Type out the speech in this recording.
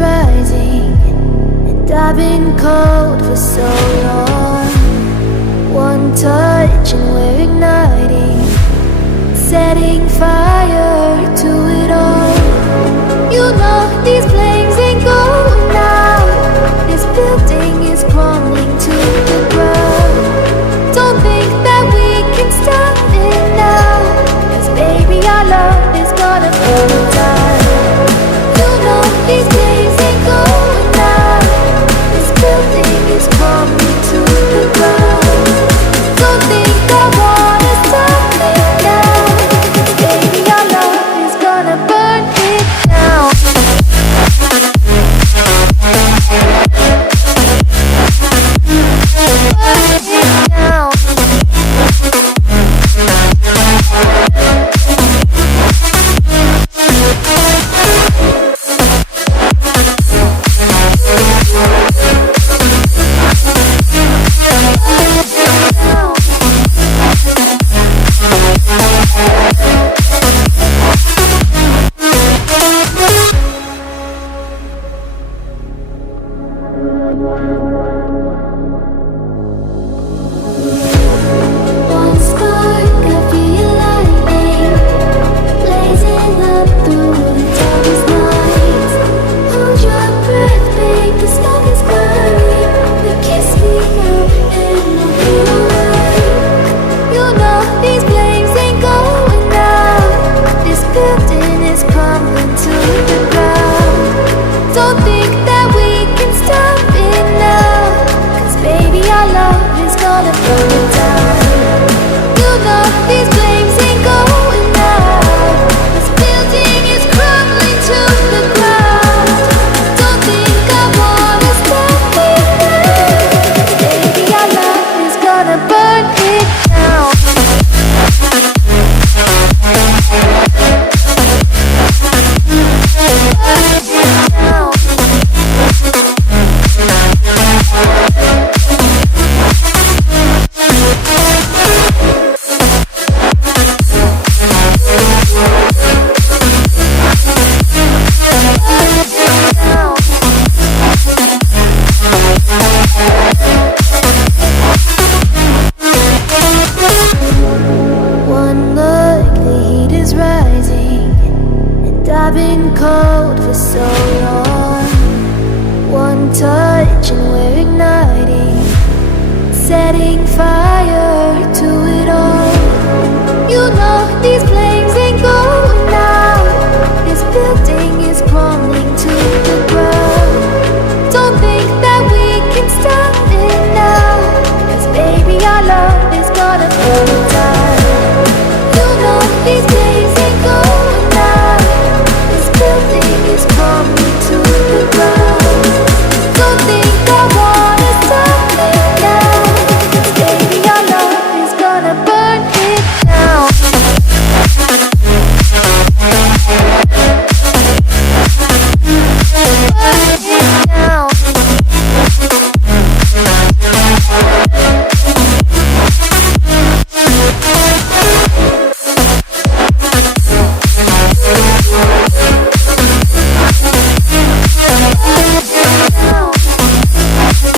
rising, and I've been cold for so long. One touch and we're igniting, setting fire to it all. You know these flames ain't going out. This building is crumbling to the ground. Don't think that we can stop it now, 'cause baby our love is gonna burn down. You know these flames ain't going out. This building is crumbling to the ground. Don't think I wanna stop it now, 'cause baby our love is gonna burn it down. I've been cold for so long. One touch and we're igniting, setting fire